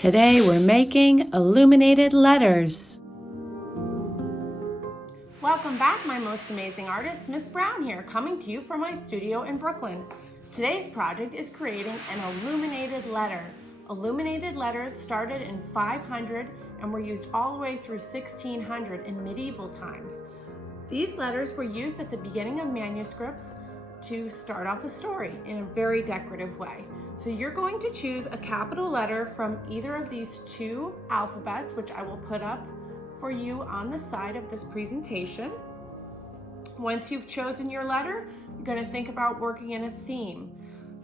Today we're making illuminated letters. Welcome back, my most amazing artist, Miss Brown here, coming to you from my studio in Brooklyn. Today's project is creating an illuminated letter. Illuminated letters started in 500 and were used all the way through 1600 in medieval times. These letters were used at the beginning of manuscripts to start off a story in a very decorative way. So you're going to choose a capital letter from either of these two alphabets, which I will put up for you on the side of this presentation. Once you've chosen your letter, you're going to think about working in a theme.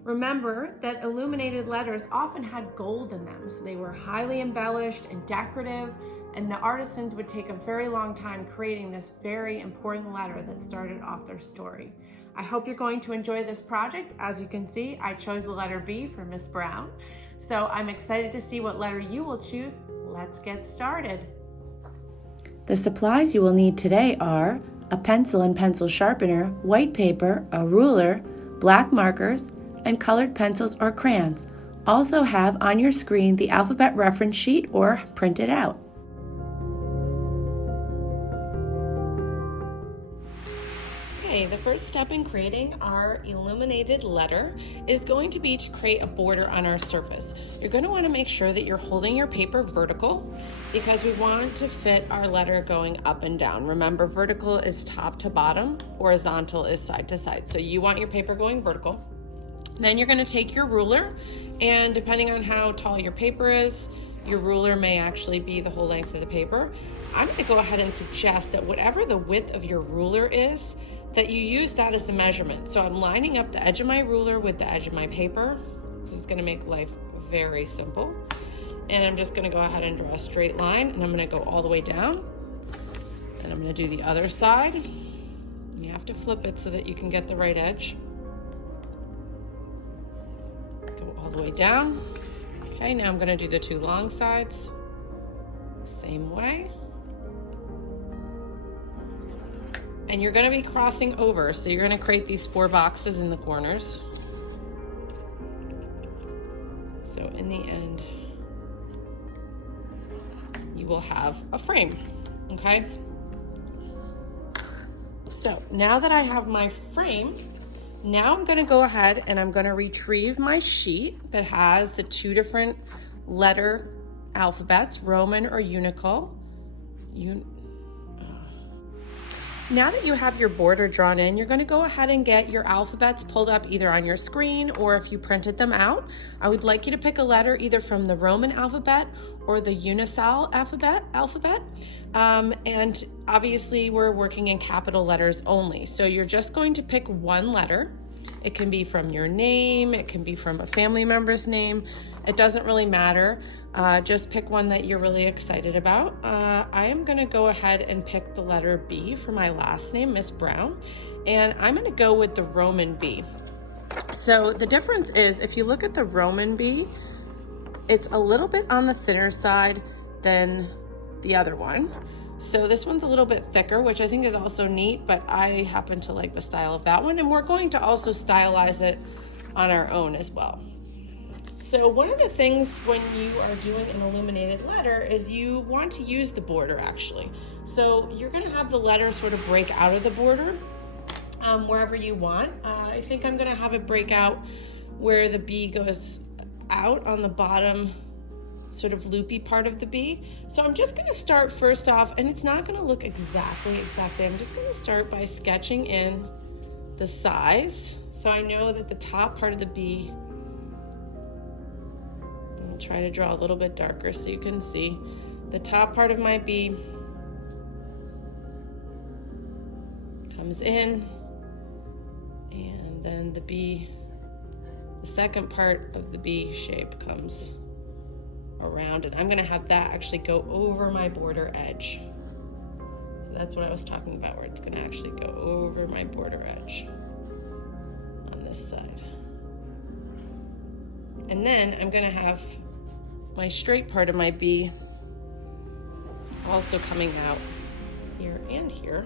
Remember that illuminated letters often had gold in them, so they were highly embellished and decorative, and the artisans would take a very long time creating this very important letter that started off their story. I hope you're going to enjoy this project. As you can see, I chose the letter B for Miss Brown, so I'm excited to see what letter you will choose. Let's get started. The supplies you will need today are a pencil and pencil sharpener, white paper, a ruler, black markers, and colored pencils or crayons. Also have on your screen the alphabet reference sheet or print it out. Okay, the first step in creating our illuminated letter is going to be to create a border on our surface. You're going to want to make sure that you're holding your paper vertical because we want to fit our letter going up and down. Remember, vertical is top to bottom, horizontal is side to side. So you want your paper going vertical. Then you're going to take your ruler, and depending on how tall your paper is, your ruler may actually be the whole length of the paper. I'm going to go ahead and suggest that whatever the width of your ruler is, that you use that as the measurement. So I'm lining up the edge of my ruler with the edge of my paper. This is going to make life very simple. And I'm just going to go ahead and draw a straight line, and I'm going to go all the way down. And I'm going to do the other side. You have to flip it so that you can get the right edge. Go all the way down. Okay, now I'm going to do the two long sides. Same way. And you're going to be crossing over, so you're going to create these 4 boxes in the corners. So in the end, you will have a frame, okay? So now that I have my frame, now I'm going to go ahead and I'm going to retrieve my sheet that has the 2 different letter alphabets, Roman or Unicode. Now that you have your border drawn in, you're going to go ahead and get your alphabets pulled up either on your screen or if you printed them out. I would like you to pick a letter either from the Roman alphabet or the Unicode alphabet. And obviously we're working in capital letters only. So you're just going to pick one letter. It can be from your name, it can be from a family member's name. It doesn't really matter. Just pick one that you're really excited about. I am going to go ahead and pick the letter B for my last name, Miss Brown, and I'm going to go with the Roman B. So the difference is, if you look at the Roman B, it's a little bit on the thinner side than the other one. So this one's a little bit thicker, which I think is also neat, but I happen to like the style of that one, and we're going to also stylize it on our own as well. So one of the things when you are doing an illuminated letter is you want to use the border actually. So you're going to have the letter sort of break out of the border wherever you want. I think I'm going to have it break out where the B goes out on the bottom sort of loopy part of the B. So I'm just going to start first off, and it's not going to look exactly. I'm just going to start by sketching in the size. So I know that the top part of the B, I'll try to draw a little bit darker so you can see. The top part of my B comes in, and then the second part of the B shape comes around, and I'm going to have that actually go over my border edge. So that's what I was talking about, where it's going to actually go over my border edge on this side. And then I'm going to have my straight part of my B also coming out here and here.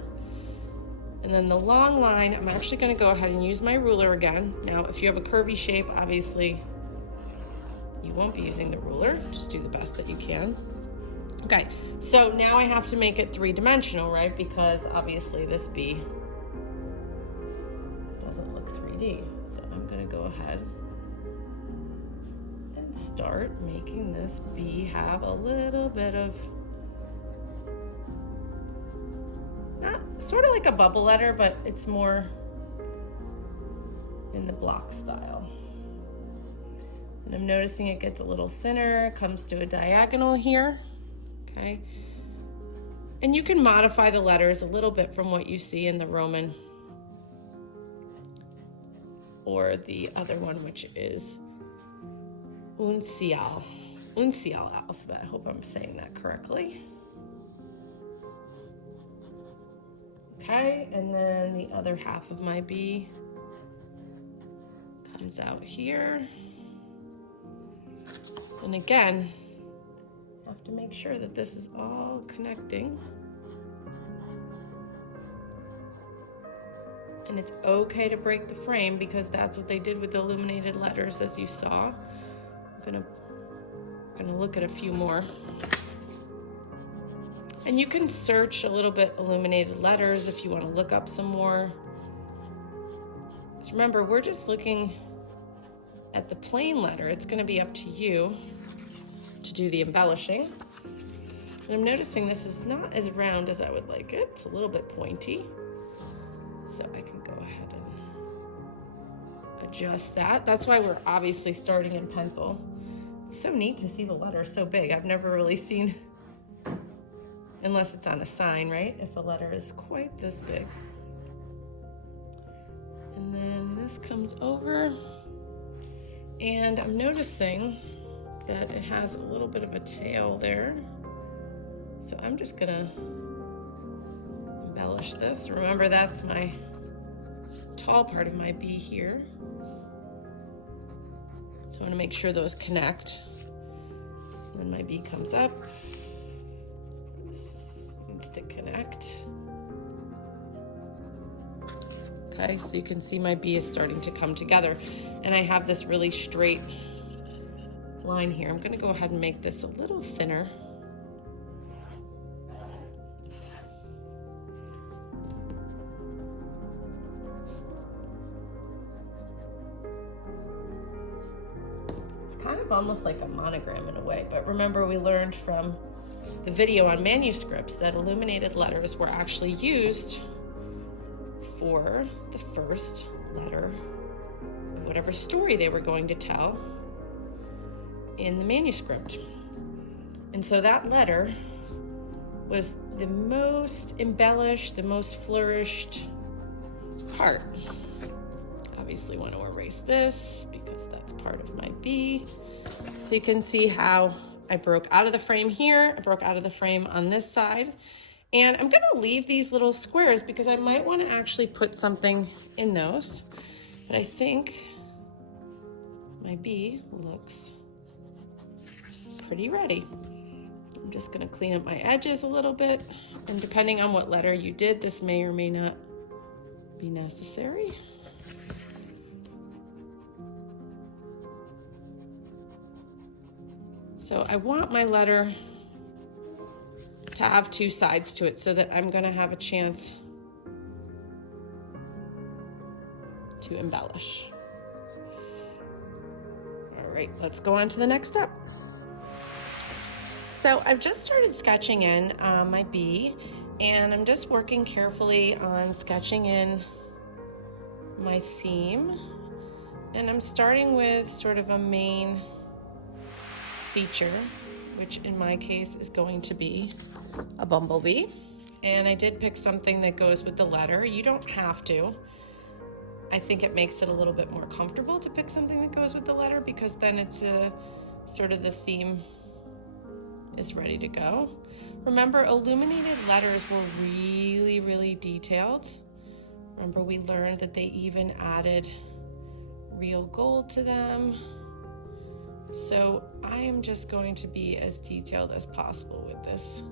And then the long line, I'm actually going to go ahead and use my ruler again. Now, if you have a curvy shape, obviously you you won't be using the ruler. Just do the best that you can. Okay, so now I have to make it three-dimensional, right? Because obviously this bee doesn't look 3D. So I'm gonna go ahead and start making this bee have a little bit of, not sort of like a bubble letter, but it's more in the block style. And I'm noticing it gets a little thinner, comes to a diagonal here. Okay, and you can modify the letters a little bit from what you see in the Roman or the other one, which is uncial alphabet. I hope I'm saying that correctly. Okay, and then the other half of my B comes out here. And again, have to make sure that this is all connecting. And it's okay to break the frame because that's what they did with the illuminated letters, as you saw. I'm gonna look at a few more. And you can search a little bit illuminated letters if you want to look up some more. Just remember, we're just looking at the plain letter. It's going to be up to you to do the embellishing. And I'm noticing this is not as round as I would like it. It's a little bit pointy. So I can go ahead and adjust that. That's why we're obviously starting in pencil. It's so neat to see the letter so big. I've never really seen, unless it's on a sign, right? If a letter is quite this big. And then this comes over. And I'm noticing that it has a little bit of a tail there. So I'm just gonna embellish this. Remember, that's my tall part of my bee here. So I wanna make sure those connect. When my bee comes up, this needs to connect. Okay, so you can see my bee is starting to come together. And I have this really straight line here. I'm gonna go ahead and make this a little thinner. It's kind of almost like a monogram in a way, but remember we learned from the video on manuscripts that illuminated letters were actually used for the first letter of whatever story they were going to tell in the manuscript. And so that letter was the most embellished, the most flourished part. Obviously want to erase this because that's part of my B. So you can see how I broke out of the frame here, I broke out of the frame on this side. And I'm gonna leave these little squares because I might wanna actually put something in those. But I think my bee looks pretty ready. I'm just gonna clean up my edges a little bit. And depending on what letter you did, this may or may not be necessary. So I want my letter to have two sides to it so that I'm gonna have a chance to embellish. All right, let's go on to the next step. So I've just started sketching in my bee, and I'm just working carefully on sketching in my theme. And I'm starting with sort of a main feature, which in my case is going to be a bumblebee. And I did pick something that goes with the letter. You don't have to. I think it makes it a little bit more comfortable to pick something that goes with the letter because then it's a sort of the theme is ready to go. Remember, illuminated letters were really, really detailed. Remember, we learned that they even added real gold to them. So I am just going to be as detailed as possible with this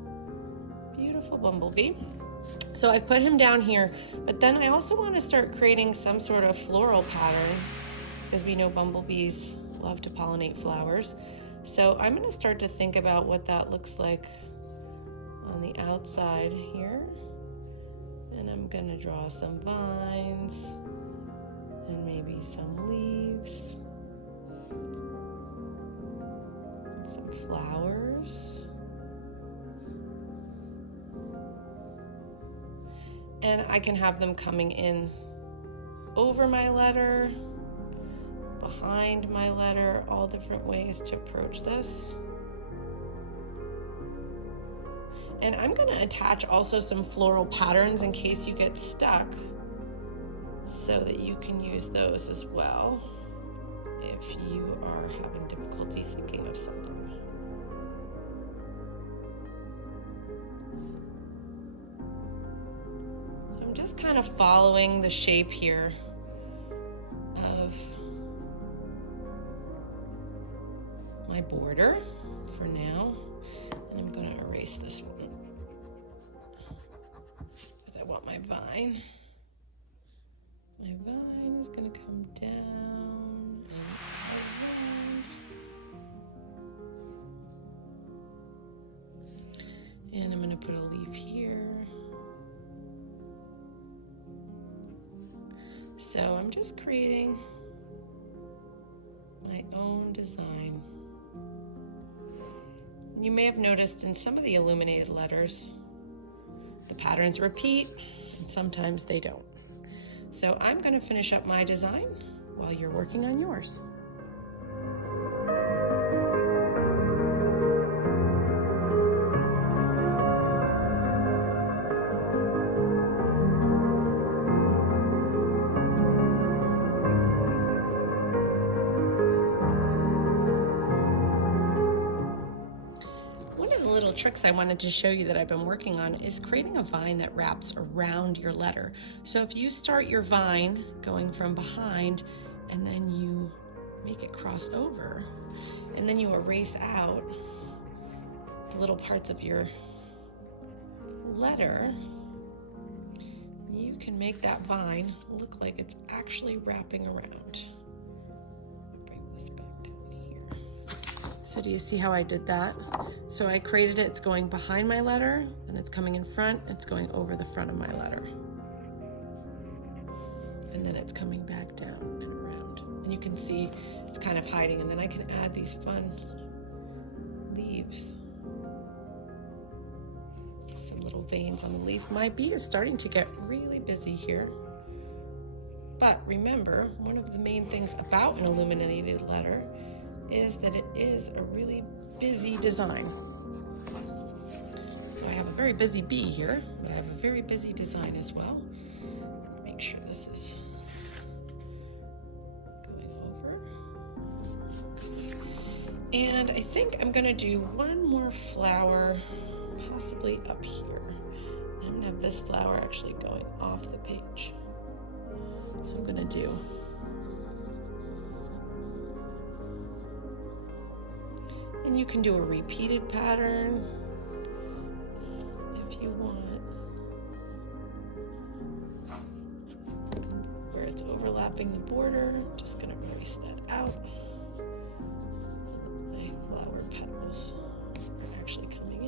beautiful bumblebee. So I've put him down here, but then I also want to start creating some sort of floral pattern. As we know, bumblebees love to pollinate flowers. So I'm going to start to think about what that looks like on the outside here. And I'm going to draw some vines and maybe some leaves, and some flowers. And I can have them coming in over my letter, behind my letter, all different ways to approach this. And I'm going to attach also some floral patterns in case you get stuck, so that you can use those as well if you are having difficulty thinking of something. So I'm just kind of following the shape here of my border for now, and I'm going to erase this one because I want my vine. My vine is going to come down and around. And I'm going to put a leaf here. So I'm just creating my own design. You may have noticed in some of the illuminated letters, the patterns repeat, and sometimes they don't. So I'm going to finish up my design while you're working on yours. Tricks I wanted to show you that I've been working on is creating a vine that wraps around your letter. So if you start your vine going from behind and then you make it cross over and then you erase out the little parts of your letter, you can make that vine look like it's actually wrapping around. Bring this back down here. So do you see how I did that? So I created it, it's going behind my letter, then it's coming in front, it's going over the front of my letter. And then it's coming back down and around. And you can see it's kind of hiding, and then I can add these fun leaves. Some little veins on the leaf. My bee is starting to get really busy here. But remember, one of the main things about an illuminated letter is that it is a really busy design. So I have a very busy bee here, but I have a very busy design as well. Make sure this is going over. And I think I'm gonna do one more flower, possibly up here. I'm gonna have this flower actually going off the page. So I'm gonna do and you can do a repeated pattern if you want, where it's overlapping the border. Just gonna erase that out. My flower petals are actually coming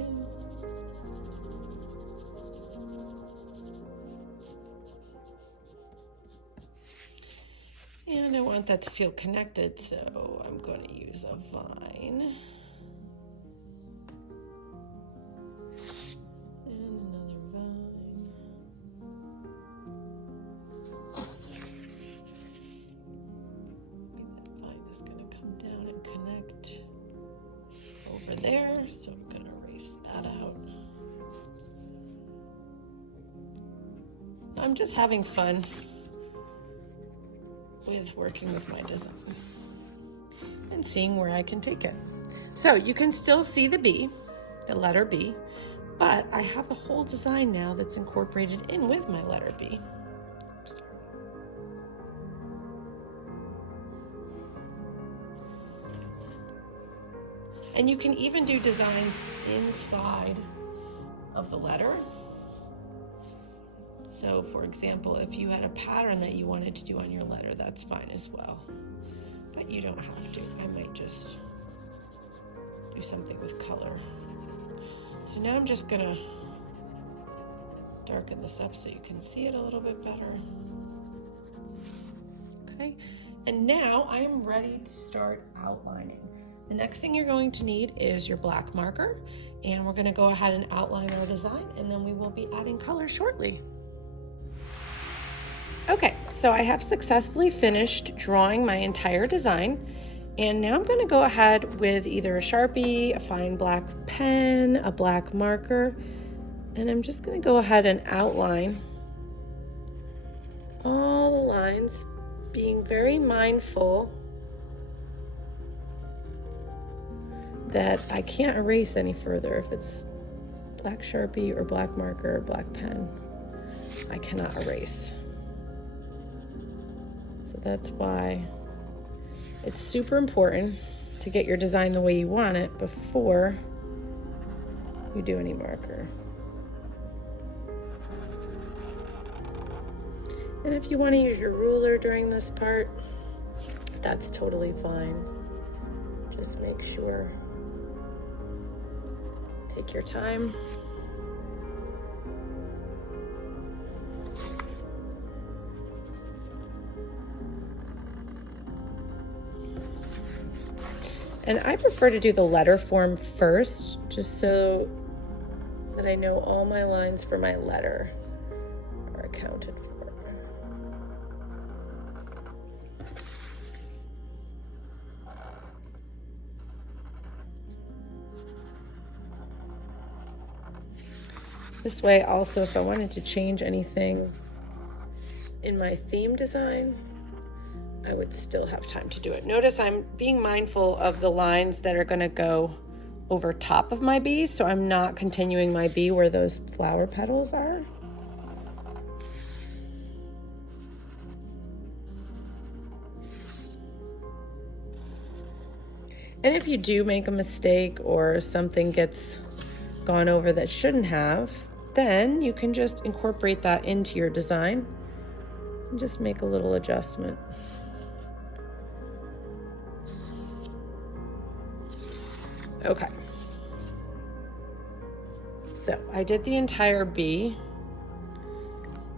in. And I want that to feel connected, so I'm going to use a vine. There, so I'm going to erase that out. I'm just having fun with working with my design and seeing where I can take it. So you can still see the B, the letter B, but I have a whole design now that's incorporated in with my letter B. And you can even do designs inside of the letter. So for example, if you had a pattern that you wanted to do on your letter, that's fine as well. but you don't have to. I might just do something with color. So now I'm just gonna darken this up so you can see it a little bit better. Okay, and now I am ready to start outlining. The next thing you're going to need is your black marker, and we're gonna go ahead and outline our design, and then we will be adding color shortly. Okay, so I have successfully finished drawing my entire design, and now I'm gonna go ahead with either a Sharpie, a fine black pen, a black marker, and I'm just gonna go ahead and outline all the lines, being very mindful that I can't erase any further. If it's black Sharpie or black marker or black pen, I cannot erase. So that's why it's super important to get your design the way you want it before you do any marker. And if you want to use your ruler during this part, that's totally fine. Just make sure, take your time. And I prefer to do the letter form first, just so that I know all my lines for my letter are accounted for. This way also, if I wanted to change anything in my theme design, I would still have time to do it. Notice I'm being mindful of the lines that are going to go over top of my bee, so I'm not continuing my bee where those flower petals are. And if you do make a mistake or something gets gone over that shouldn't have, then you can just incorporate that into your design and just make a little adjustment. Okay, so I did the entire bee,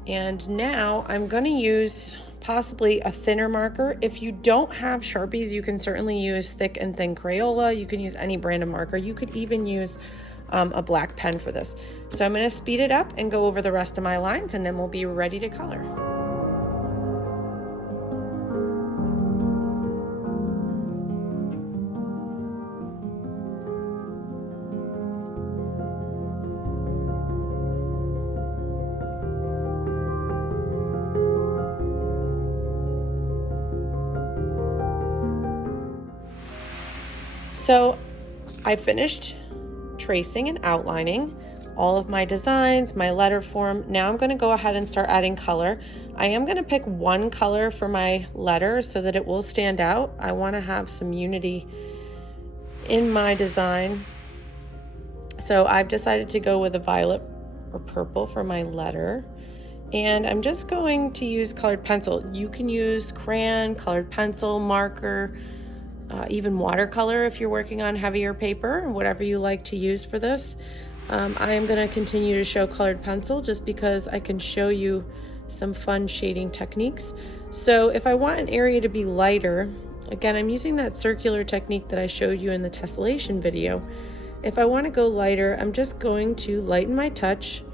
and now I'm going to use possibly a thinner marker. If you don't have Sharpies, you can certainly use thick and thin Crayola. You can use any brand of marker. You could even use a black pen for this. So I'm going to speed it up and go over the rest of my lines, and then we'll be ready to color. So I finished tracing and outlining all of my designs, my letter form. Now I'm going to go ahead and start adding color. I am going to pick one color for my letter so that it will stand out. I want to have some unity in my design. So I've decided to go with a violet or purple for my letter. And I'm just going to use colored pencil. You can use crayon, colored pencil, marker, even watercolor if you're working on heavier paper, whatever you like to use for this. I am going to continue to show colored pencil just because I can show you some fun shading techniques. So if I want an area to be lighter, again, I'm using that circular technique that I showed you in the tessellation video. If I want to go lighter, I'm just going to lighten my touch,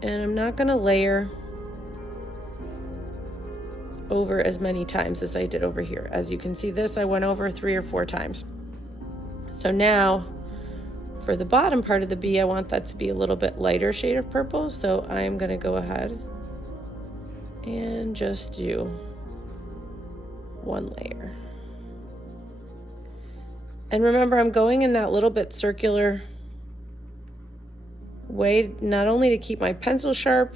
and I'm not going to layer over as many times as I did over here. As you can see, this I went over 3 or 4 times. So now for the bottom part of the bee, I want that to be a little bit lighter shade of purple. So I'm going to go ahead and just do one layer. And remember, I'm going in that little bit circular way, not only to keep my pencil sharp,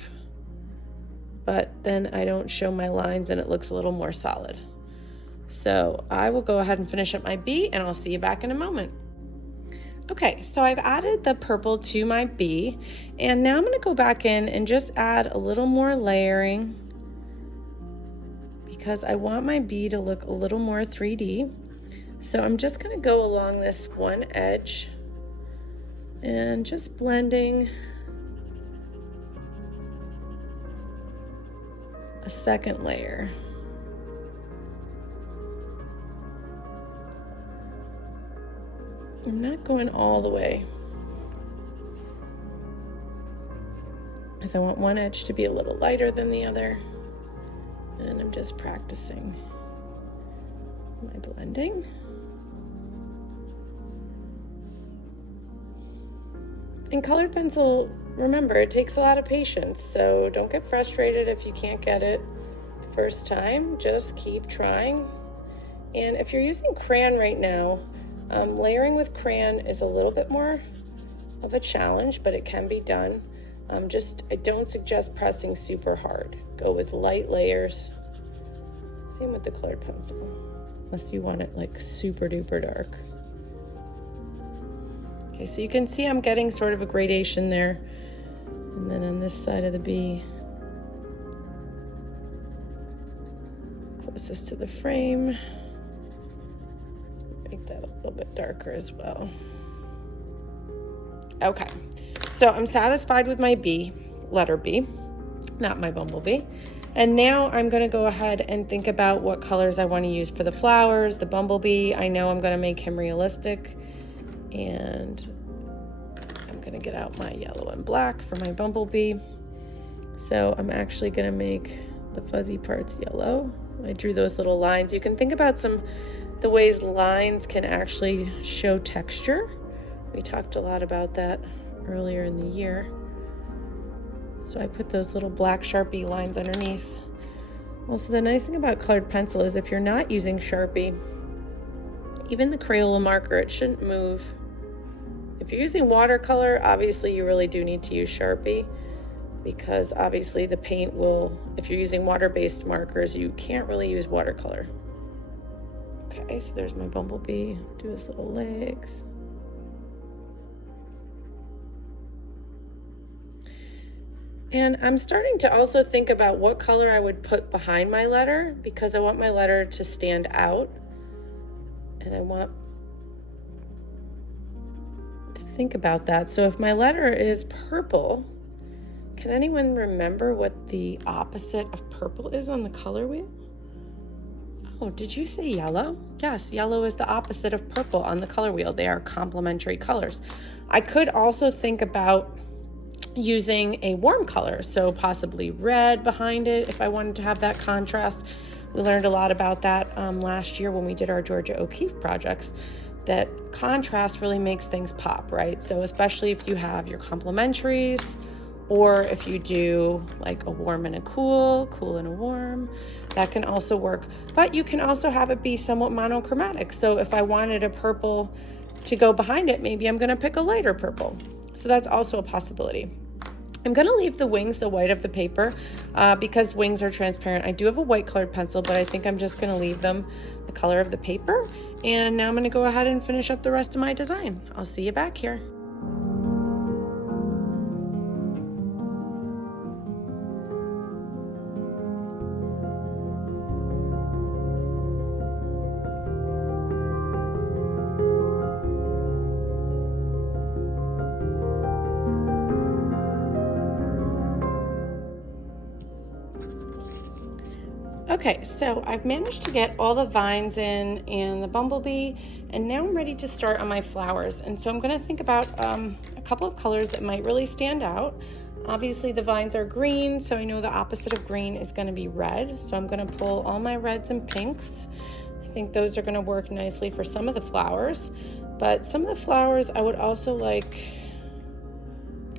but then I don't show my lines and it looks a little more solid. So I will go ahead and finish up my bee, and I'll see you back in a moment. Okay, so I've added the purple to my bee, and now I'm going to go back in and just add a little more layering, because I want my bee to look a little more 3D. So I'm just going to go along this one edge and just blending a second layer. I'm not going all the way, because I want one edge to be a little lighter than the other, and I'm just practicing my blending. And colored pencil, remember, it takes a lot of patience, so don't get frustrated if you can't get it the first time. Just keep trying. And if you're using crayon right now, layering with crayon is a little bit more of a challenge, but it can be done. I don't suggest pressing super hard. Go with light layers. Same with the colored pencil, unless you want it like super duper dark. Okay, so you can see I'm getting sort of a gradation there. And then on this side of the bee, closest to the frame, make that a little bit darker as well. Okay, so I'm satisfied with my bee, letter B, not my bumblebee. And now I'm gonna go ahead and think about what colors I wanna use for the flowers, the bumblebee. I know I'm gonna make him realistic, and I'm gonna get out my yellow and black for my bumblebee. So I'm actually gonna make the fuzzy parts yellow. I drew those little lines. You can think about the ways lines can actually show texture. We talked a lot about that earlier in the year. So I put those little black Sharpie lines underneath. Also, the nice thing about colored pencil is if you're not using Sharpie, even the Crayola marker, it shouldn't move. If you're using watercolor, obviously you really do need to use Sharpie, because obviously the paint will, if you're using water-based markers, you can't really use watercolor. Okay, so there's my bumblebee. Do his little legs. And I'm starting to also think about what color I would put behind my letter, because I want my letter to stand out. And I want to think about that. So if my letter is purple, can anyone remember what the opposite of purple is on the color wheel? Oh, did you say yellow? Yes, yellow is the opposite of purple on the color wheel. They are complementary colors. I could also think about using a warm color, so possibly red behind it if I wanted to have that contrast. We learned a lot about that last year when we did our Georgia O'Keeffe projects, that contrast really makes things pop, right? So especially if you have your complementaries, or if you do like a warm and a cool, cool and a warm, that can also work. But you can also have it be somewhat monochromatic. So if I wanted a purple to go behind it, maybe I'm gonna pick a lighter purple. So that's also a possibility. I'm gonna leave the wings the white of the paper because wings are transparent. I do have a white colored pencil, but I think I'm just gonna leave them the color of the paper. And now I'm gonna go ahead and finish up the rest of my design. I'll see you back here. Okay, so I've managed to get all the vines in and the bumblebee, and now I'm ready to start on my flowers. And so I'm gonna think about a couple of colors that might really stand out. Obviously the vines are green, so I know the opposite of green is gonna be red. So I'm gonna pull all my reds and pinks. I think those are gonna work nicely for some of the flowers, but some of the flowers I would also like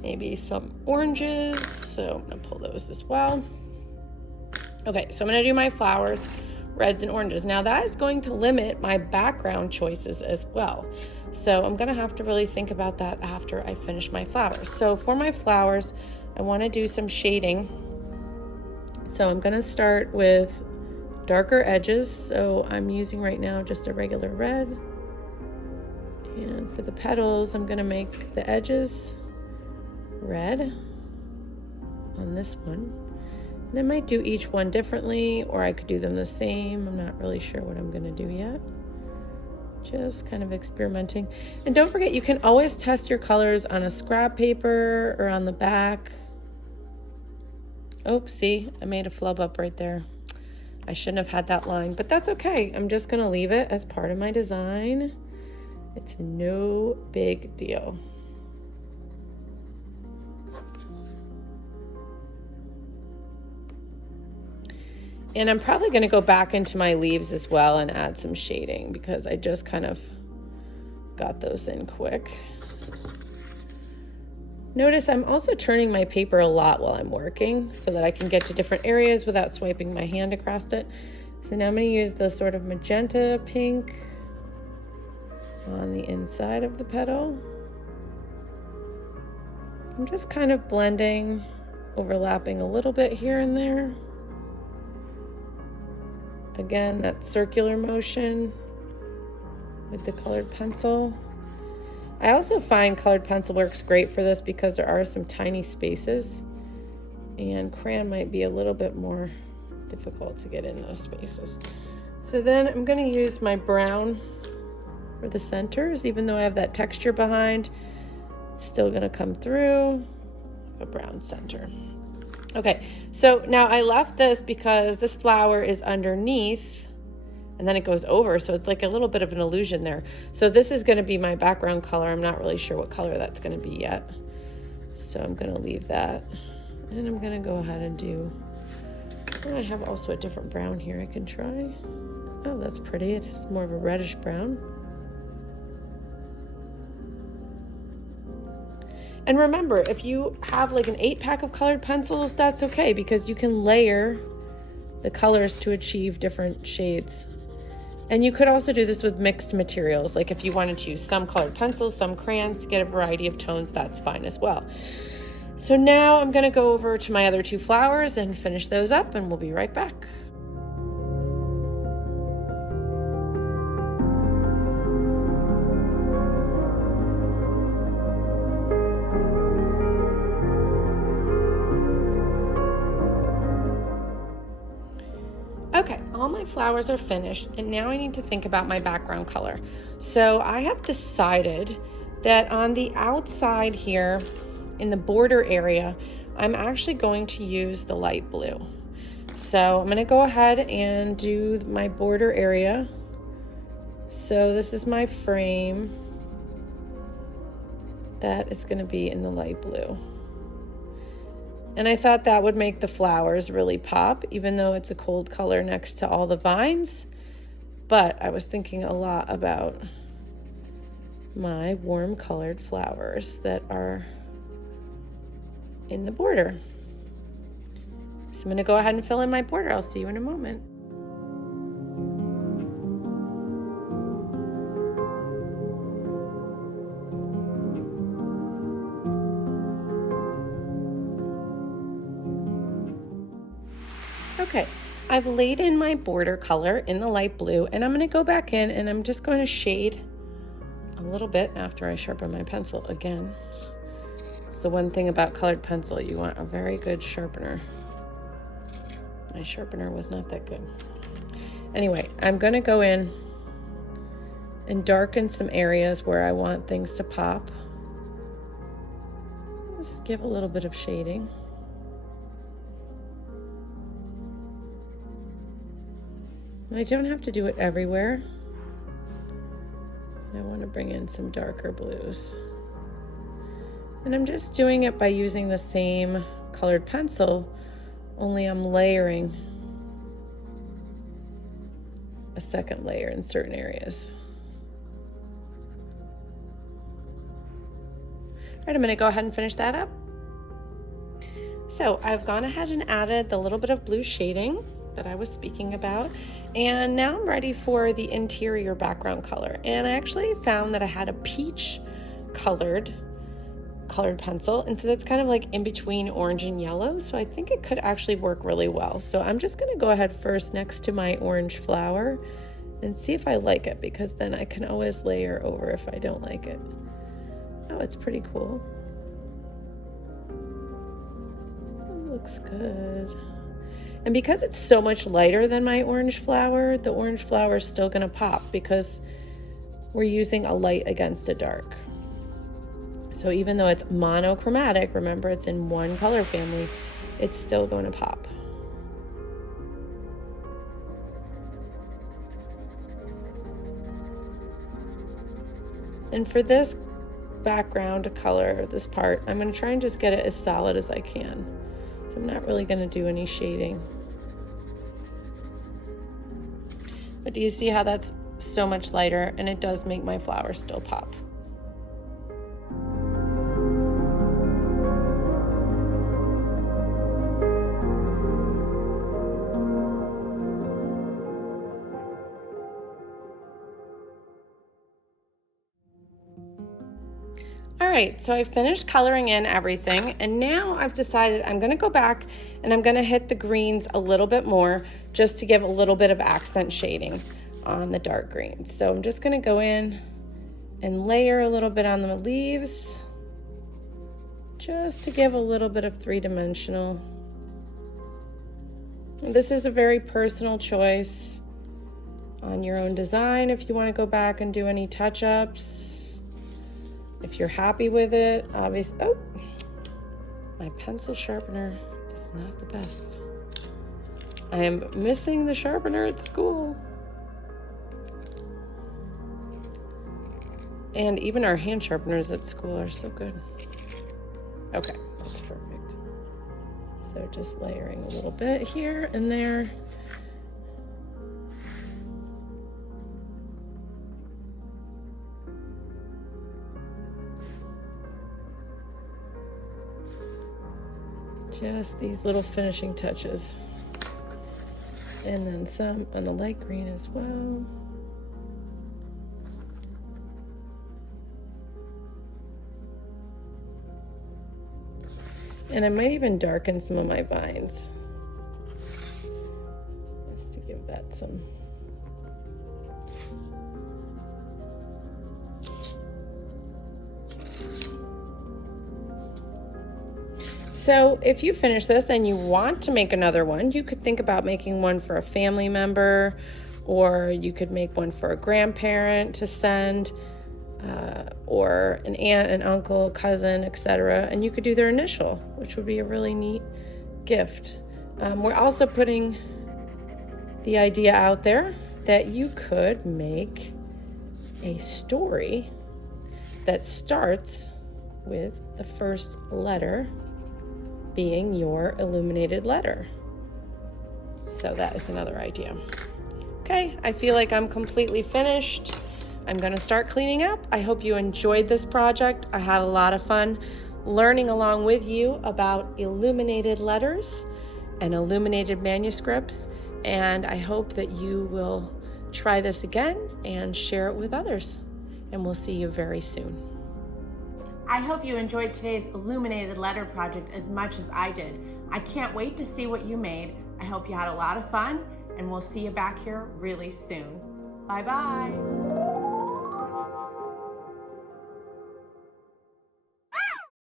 maybe some oranges. So I'm gonna pull those as well. Okay, so I'm gonna do my flowers, reds and oranges. Now that is going to limit my background choices as well. So I'm gonna have to really think about that after I finish my flowers. So for my flowers, I wanna do some shading. So I'm gonna start with darker edges. So I'm using right now just a regular red. And for the petals, I'm gonna make the edges red on this one. And I might do each one differently, or I could do them the same. I'm not really sure what I'm gonna do yet. Just kind of experimenting. And don't forget, you can always test your colors on a scrap paper or on the back. Oops, see, I made a flub up right there. I shouldn't have had that line, but that's okay. I'm just gonna leave it as part of my design. It's no big deal. And I'm probably going to go back into my leaves as well and add some shading because I just kind of got those in quick. Notice I'm also turning my paper a lot while I'm working so that I can get to different areas without swiping my hand across it. So now I'm going to use the sort of magenta pink on the inside of the petal. I'm just kind of blending, overlapping a little bit here and there. Again, that circular motion with the colored pencil. I also find colored pencil works great for this because there are some tiny spaces, and crayon might be a little bit more difficult to get in those spaces. So then I'm going to use my brown for the centers. Even though I have that texture behind, it's still going to come through a brown center. Okay, so now I left this because this flower is underneath and then it goes over, so it's like a little bit of an illusion there. So this is going to be my background color. I'm not really sure what color that's going to be yet. So I'm going to leave that. And I'm going to go ahead and do, and I have also a different brown here I can try. Oh, that's pretty. It's more of a reddish brown. And remember, if you have like an 8-pack of colored pencils, that's okay because you can layer the colors to achieve different shades. And you could also do this with mixed materials. Like if you wanted to use some colored pencils, some crayons to get a variety of tones, that's fine as well. So now I'm going to go over to my other 2 flowers and finish those up, and we'll be right back. Okay, all my flowers are finished, and now I need to think about my background color. So I have decided that on the outside here in the border area, I'm actually going to use the light blue. So I'm going to go ahead and do my border area. So this is my frame that is going to be in the light blue. And I thought that would make the flowers really pop, even though it's a cold color next to all the vines. But I was thinking a lot about my warm colored flowers that are in the border. So I'm going to go ahead and fill in my border. I'll see you in a moment. Okay, I've laid in my border color in the light blue, and I'm going to go back in and I'm just going to shade a little bit after I sharpen my pencil again. It's the one thing about colored pencil, you want a very good sharpener. My sharpener was not that good. Anyway, I'm going to go in and darken some areas where I want things to pop. Just give a little bit of shading. I don't have to do it everywhere. I want to bring in some darker blues. And I'm just doing it by using the same colored pencil, only I'm layering a second layer in certain areas. All right, I'm going to go ahead and finish that up. So I've gone ahead and added the little bit of blue shading that I was speaking about. And now I'm ready for the interior background color. And I actually found that I had a peach colored pencil. And so that's kind of like in between orange and yellow. So I think it could actually work really well. So I'm just going to go ahead first next to my orange flower and see if I like it, because then I can always layer over if I don't like it. Oh, it's pretty cool. It looks good. And because it's so much lighter than my orange flower, the orange flower is still gonna pop because we're using a light against a dark. So even though it's monochromatic, remember it's in one color family, it's still going to pop. And for this background color, this part, I'm going to try and just get it as solid as I can. So I'm not really going to do any shading. But do you see how that's so much lighter, and it does make my flower still pop? All right, so I finished coloring in everything, and now I've decided I'm gonna go back and I'm gonna hit the greens a little bit more just to give a little bit of accent shading on the dark greens. So I'm just gonna go in and layer a little bit on the leaves just to give a little bit of three-dimensional. This is a very personal choice on your own design if you wanna go back and do any touch-ups. If you're happy with it, obviously, oh, my pencil sharpener is not the best. I am missing the sharpener at school. And even our hand sharpeners at school are so good. Okay, that's perfect. So just layering a little bit here and there. Just these little finishing touches. And then some on the light green as well. And I might even darken some of my vines, just to give that some. So if you finish this and you want to make another one, you could think about making one for a family member, or you could make one for a grandparent to send, or an aunt, an uncle, cousin, etc. And you could do their initial, which would be a really neat gift. We're also putting the idea out there that you could make a story that starts with the first letter being your illuminated letter. So that is another idea. Okay, I feel like I'm completely finished. I'm gonna start cleaning up. I hope you enjoyed this project. I had a lot of fun learning along with you about illuminated letters and illuminated manuscripts, and I hope that you will try this again and share it with others. And we'll see you very soon. I hope you enjoyed today's illuminated letter project as much as I did. I can't wait to see what you made. I hope you had a lot of fun, and we'll see you back here really soon. Bye-bye.